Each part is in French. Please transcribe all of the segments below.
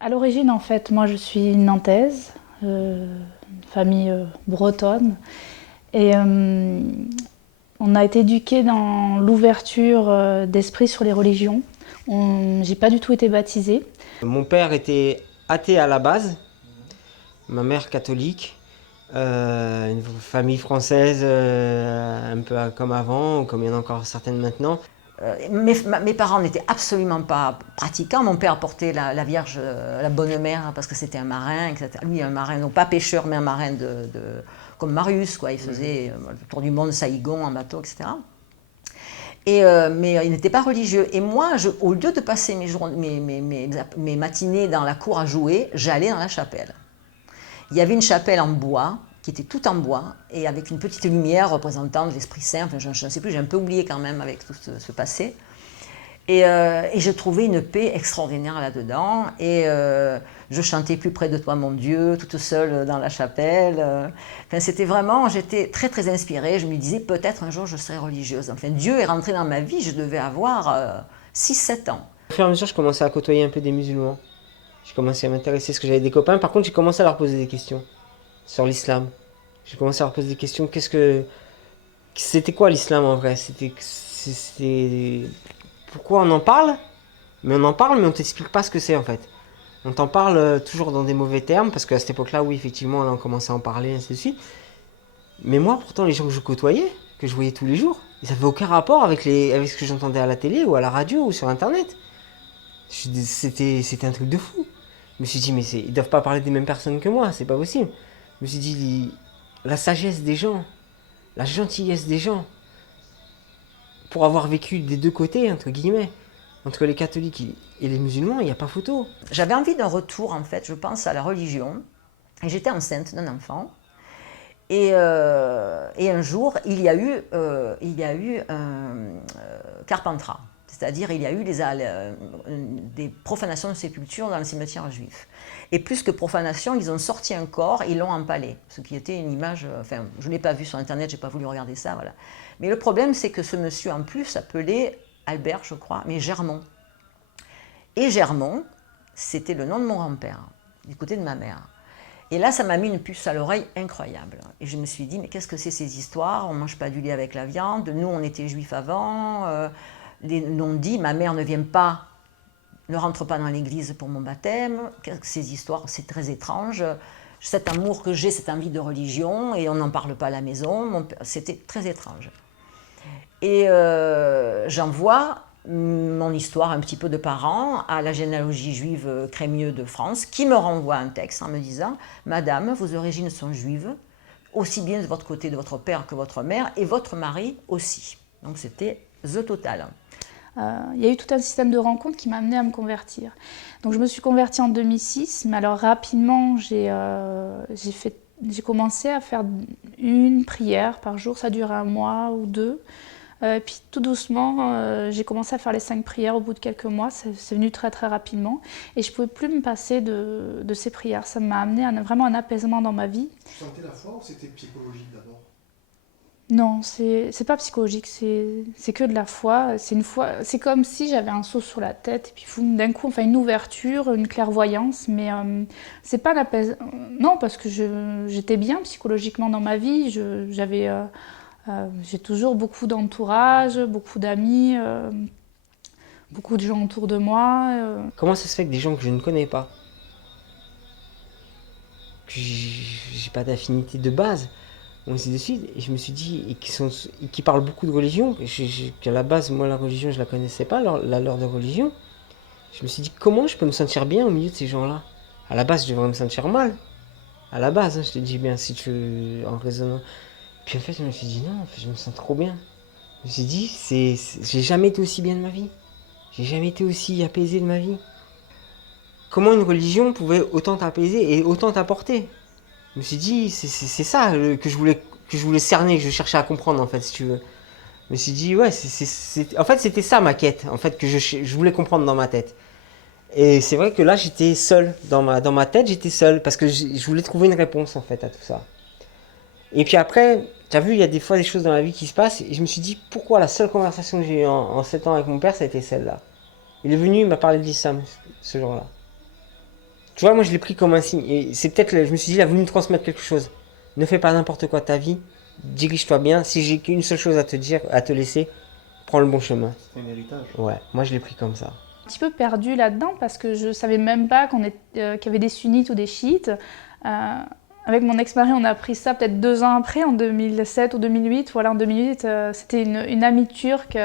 À l'origine, en fait, moi je suis nantaise, famille bretonne. Et on a été éduqués dans l'ouverture d'esprit sur les religions. J'ai pas du tout été baptisée. Mon père était athée à la base, ma mère catholique. Une famille française un peu comme avant, comme il y en a encore certaines maintenant. Mes parents n'étaient absolument pas pratiquants. Mon père portait la Vierge, la Bonne Mère, parce que c'était un marin, etc. Lui, un marin, non pas pêcheur, mais un marin comme Marius, quoi. Il faisait le tour du monde, Saïgon, en bateau, etc. Mais il n'était pas religieux. Et moi, au lieu de passer mes matinées dans la cour à jouer, j'allais dans la chapelle. Il y avait une chapelle en bois, qui était toute en bois, et avec une petite lumière représentant l'Esprit Saint. Enfin, je ne sais plus, j'ai un peu oublié quand même avec tout ce passé. Et je trouvais une paix extraordinaire là-dedans. Et je chantais Plus près de toi, mon Dieu, toute seule dans la chapelle. Enfin, c'était vraiment, j'étais très très inspirée. Je me disais, peut-être un jour je serai religieuse. Enfin, Dieu est rentré dans ma vie, je devais avoir 6-7 ans. Au fur et à mesure, je commençais à côtoyer un peu des musulmans. J'ai commencé à m'intéresser parce que j'avais des copains. Par contre, j'ai commencé à leur poser des questions sur l'islam. J'ai commencé à leur poser des questions. C'était quoi l'islam en vrai? Pourquoi on en parle? Mais on en parle, mais on t'explique pas ce que c'est en fait. On t'en parle toujours dans des mauvais termes, parce qu'à cette époque-là, oui, effectivement, là, on commençait à en parler, ainsi de suite. Mais moi, pourtant, les gens que je côtoyais, que je voyais tous les jours, ils n'avaient aucun rapport avec ce que j'entendais à la télé, ou à la radio, ou sur Internet. C'était un truc de fou. Je me suis dit, mais ils doivent pas parler des mêmes personnes que moi, c'est pas possible. Je me suis dit, la sagesse des gens, la gentillesse des gens, pour avoir vécu des deux côtés, entre guillemets, entre les catholiques et les musulmans, il n'y a pas photo. J'avais envie d'un retour, en fait, je pense, à la religion. Et j'étais enceinte d'un enfant. Et un jour, il y a eu un Carpentras. C'est-à-dire, il y a eu des profanations de sépultures dans le cimetière juif. Et plus que profanation, ils ont sorti un corps, ils l'ont empalé. Ce qui était une image, enfin, je ne l'ai pas vu sur Internet, je n'ai pas voulu regarder ça, voilà. Mais le problème, c'est que ce monsieur, en plus, s'appelait Albert, je crois, mais Germont. Et Germont, c'était le nom de mon grand-père, du côté de ma mère. Et là, ça m'a mis une puce à l'oreille incroyable. Et je me suis dit, mais qu'est-ce que c'est ces histoires? On ne mange pas du lait avec la viande. Nous, on était juifs avant. Les non-dits, ma mère ne vient pas, ne rentre pas dans l'église pour mon baptême. Qu'est-ce que ces histoires? C'est très étrange. Cet amour que j'ai, cette envie de religion, et on n'en parle pas à la maison. C'était très étrange. Et j'envoie mon histoire un petit peu de parents à la généalogie juive Crémieux de France, qui me renvoie un texte en me disant « Madame, vos origines sont juives, aussi bien de votre côté de votre père que votre mère, et votre mari aussi. » Donc c'était the total. Il y a eu tout un système de rencontres qui m'a amenée à me convertir. Donc je me suis convertie en 2006, mais alors rapidement j'ai commencé à faire une prière par jour, ça durait un mois ou deux. Puis tout doucement, j'ai commencé à faire les 5 prières au bout de quelques mois, c'est venu très très rapidement. Et je ne pouvais plus me passer de ces prières, ça m'a amené vraiment un apaisement dans ma vie. Tu sentais la foi ou c'était psychologique d'abord? Non, c'est pas psychologique, c'est que de la foi. C'est comme si j'avais un seau sur la tête et puis d'un coup, enfin une ouverture, une clairvoyance, mais c'est pas l'apaisement. Non, parce que j'étais bien psychologiquement dans ma vie. J'ai toujours beaucoup d'entourage, beaucoup d'amis, beaucoup de gens autour de moi. Comment ça se fait que des gens que je ne connais pas, que j'ai pas d'affinité de base, ainsi de suite, et je me suis dit, et qui parlent beaucoup de religion, qu'à la base, moi, la religion, je la connaissais pas, leur de religion. Je me suis dit, comment je peux me sentir bien au milieu de ces gens-là? À la base, je devrais me sentir mal. À la base, hein, je te dis bien, si tu en raisonnant. Puis en fait, je me suis dit, non, en fait, je me sens trop bien. Je me suis dit, j'ai jamais été aussi bien de ma vie. J'ai jamais été aussi apaisé de ma vie. Comment une religion pouvait autant t'apaiser et autant t'apporter? Je me suis dit, c'est ça que je voulais cerner, que je cherchais à comprendre, en fait, si tu veux. Je me suis dit, ouais, en fait, c'était ça ma quête, en fait, que je voulais comprendre dans ma tête. Et c'est vrai que là, j'étais seul. Dans ma tête, j'étais seul, parce que je voulais trouver une réponse, en fait, à tout ça. Et puis après, tu as vu, il y a des fois des choses dans la vie qui se passent, et je me suis dit, pourquoi la seule conversation que j'ai eue en 7 ans avec mon père, ça a été celle-là. Il est venu, il m'a parlé de l'islam, ce jour-là. Tu vois, moi je l'ai pris comme un signe. Et c'est peut-être, je me suis dit, il a voulu me transmettre quelque chose. Ne fais pas n'importe quoi de ta vie. Dirige-toi bien. Si j'ai qu'une seule chose à te dire, à te laisser, prends le bon chemin. C'est un héritage. Ouais, moi je l'ai pris comme ça. Un petit peu perdue là-dedans parce que je savais même pas qu'il y avait des sunnites ou des chiites. Avec mon ex-mari, on a appris ça peut-être 2 ans après, en 2007 ou 2008. Voilà, en 2008, c'était une amie turque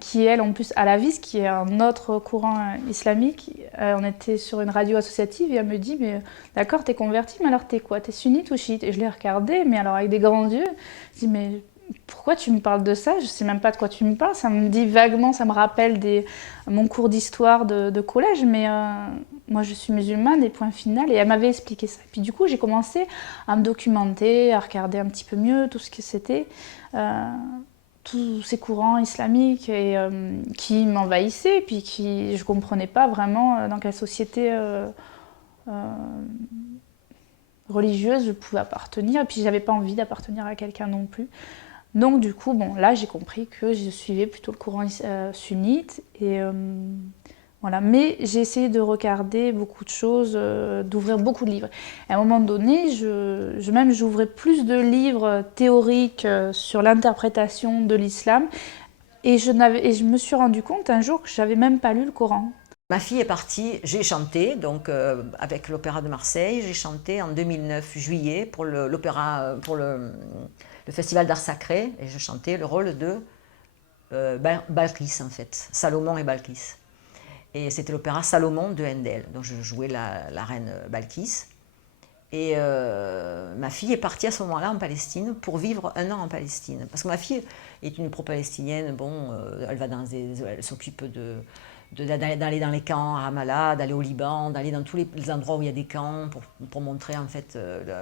qui, elle, en plus, à la VIS, qui est un autre courant islamique. On était sur une radio associative et elle me dit, mais d'accord, t'es convertie, mais alors t'es quoi? T'es sunnite ou chiite? Et je l'ai regardée, mais alors avec des grands yeux. Je dis, mais pourquoi tu me parles de ça? Je sais même pas de quoi tu me parles. Ça me dit vaguement, ça me rappelle mon cours d'histoire de collège, mais moi je suis musulmane et point final. Et elle m'avait expliqué ça. Et puis du coup, j'ai commencé à me documenter, à regarder un petit peu mieux tout ce que c'était, tous ces courants islamiques et, qui m'envahissaient, puis je comprenais pas vraiment dans quelle société religieuse je pouvais appartenir. Et puis j'avais pas envie d'appartenir à quelqu'un non plus. Donc du coup, bon, là j'ai compris que je suivais plutôt le courant sunnite et voilà. Mais j'ai essayé de regarder beaucoup de choses, d'ouvrir beaucoup de livres. Et à un moment donné, j'ouvrais plus de livres théoriques sur l'interprétation de l'islam et je me suis rendu compte un jour que j'avais même pas lu le Coran. Ma fille est partie, j'ai chanté donc avec l'Opéra de Marseille, j'ai chanté en 2009 juillet pour l'opéra pour le Festival d'art sacré et je chantais le rôle de Balkis en fait, Salomon et Balkis. Et c'était l'opéra Salomon de Handel, donc je jouais la reine Balkis. Et ma fille est partie à ce moment-là en Palestine pour vivre 1 an en Palestine. Parce que ma fille est une pro-palestinienne, bon, elle s'occupe d'aller dans les camps à Ramallah, d'aller au Liban, d'aller dans tous les endroits où il y a des camps pour montrer en fait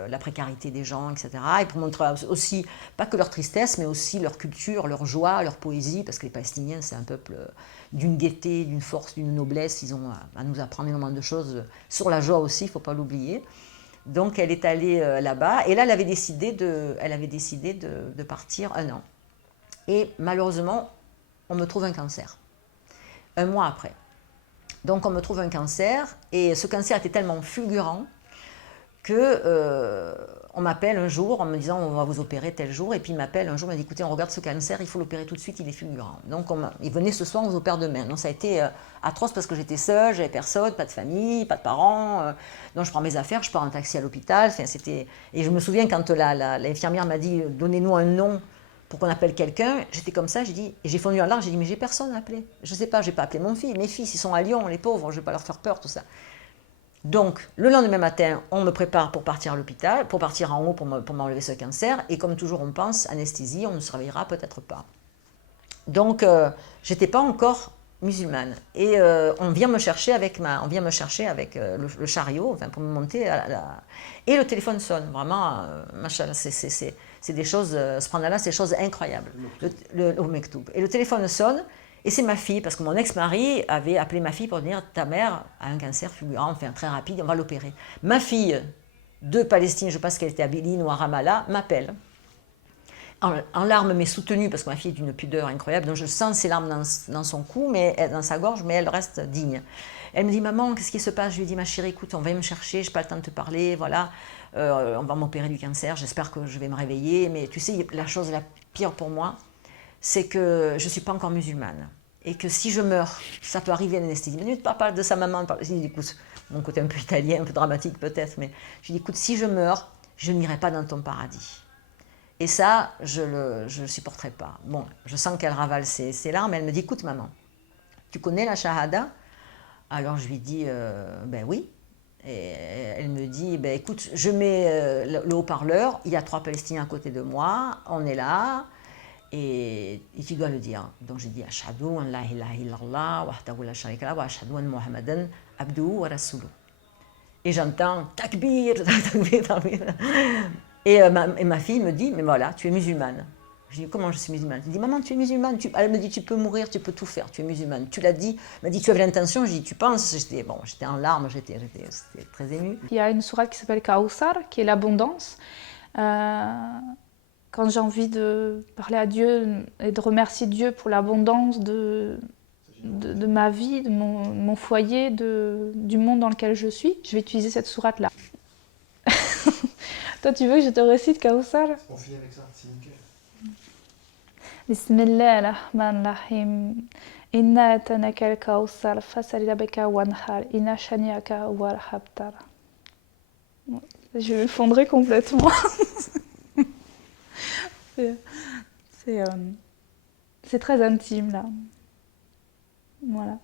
la précarité des gens, etc. Et pour montrer aussi, pas que leur tristesse, mais aussi leur culture, leur joie, leur poésie, parce que les Palestiniens, c'est un peuple d'une gaieté, d'une force, d'une noblesse. Ils ont à nous apprendre énormément de choses sur la joie aussi, il ne faut pas l'oublier. Donc elle est allée là-bas, et là elle avait décidé de partir 1 an. Et malheureusement, on me trouve un cancer. 1 mois après. Donc on me trouve un cancer, et ce cancer était tellement fulgurant que on m'appelle un jour en me disant on va vous opérer tel jour, et puis il m'appelle un jour, il m'a dit écoutez, on regarde ce cancer, il faut l'opérer tout de suite, il est fulgurant. Donc il venait ce soir, on vous opère demain. Donc ça a été atroce parce que j'étais seule, j'avais personne, pas de famille, pas de parents. Donc je prends mes affaires, je pars en taxi à l'hôpital. Enfin, et je me souviens quand l'infirmière m'a dit donnez-nous un nom pour qu'on appelle quelqu'un, j'étais comme ça, j'ai fondu en larmes, j'ai dit mais j'ai personne à appeler. Je sais pas, je vais pas appeler mes fils, ils sont à Lyon, les pauvres, je vais pas leur faire peur, tout ça. Donc, le lendemain matin, on me prépare pour partir à l'hôpital, pour partir en haut pour m'enlever ce cancer. Et comme toujours, on pense, anesthésie, on ne se réveillera peut-être pas. Donc, j'étais pas encore musulmane. Et on vient me chercher avec le chariot, enfin, pour me monter Et le téléphone sonne, vraiment, machallah, c'est des choses, subhanallah, c'est des choses incroyables. Au Mektoub. Et le téléphone sonne. Et c'est ma fille, parce que mon ex-mari avait appelé ma fille pour dire « ta mère a un cancer fulgurant, enfin très rapide, on va l'opérer ». Ma fille de Palestine, je pense qu'elle était à Bilin ou à Ramallah, m'appelle, en larmes mais soutenue, parce que ma fille est d'une pudeur incroyable, donc je sens ses larmes dans son cou, dans sa gorge, mais elle reste digne. Elle me dit « maman, qu'est-ce qui se passe ?» Je lui dis « ma chérie, écoute, on va me chercher, je n'ai pas le temps de te parler, voilà, on va m'opérer du cancer, j'espère que je vais me réveiller, mais tu sais, la chose la pire pour moi, c'est que je ne suis pas encore musulmane. Et que si je meurs, ça peut arriver à l'anesthésie. Mais ne parle pas de sa maman. Je lui dis, écoute, mon côté un peu italien, un peu dramatique peut-être, mais je lui dis, écoute, si je meurs, je n'irai pas dans ton paradis. Et ça, je ne supporterai pas. Bon, je sens qu'elle ravale ses larmes. Elle me dit, écoute maman, tu connais la shahada? Alors je lui dis, ben oui. Et elle me dit, ben écoute, je mets le haut-parleur, il y a 3 Palestiniens à côté de moi, on est là. Et tu dois le dire. Donc j'ai dit Ashhadu an la ilaha illallah wahdahu la sharika lahu wa ashhadu anna Muhammadan abduhu wa rasuluhu. Et j'entends takbir, takbir, takbir. Et ma fille me dit mais voilà, tu es musulmane. Je dis comment je suis musulmane? Elle dit maman, tu es musulmane. Elle me dit tu peux mourir, tu peux tout faire, tu es musulmane. Tu l'as dit. Elle m'a dit tu avais l'intention. Je dis tu penses? J'étais en larmes, j'étais très émue. Il y a une sourate qui s'appelle Kawthar, qui est l'abondance. Quand j'ai envie de parler à Dieu et de remercier Dieu pour l'abondance de de ma vie, de mon foyer, du monde dans lequel je suis, je vais utiliser cette sourate-là. Toi, tu veux que je te récite Kawthar? On finit avec ça, c'est nickel. Bismillahirrahmanirrahim. Inna atanaka al-kawthar fasali rabbika wanhar. Inna shani'aka huwal abtar. Je fondrai complètement. C'est très intime là. Voilà.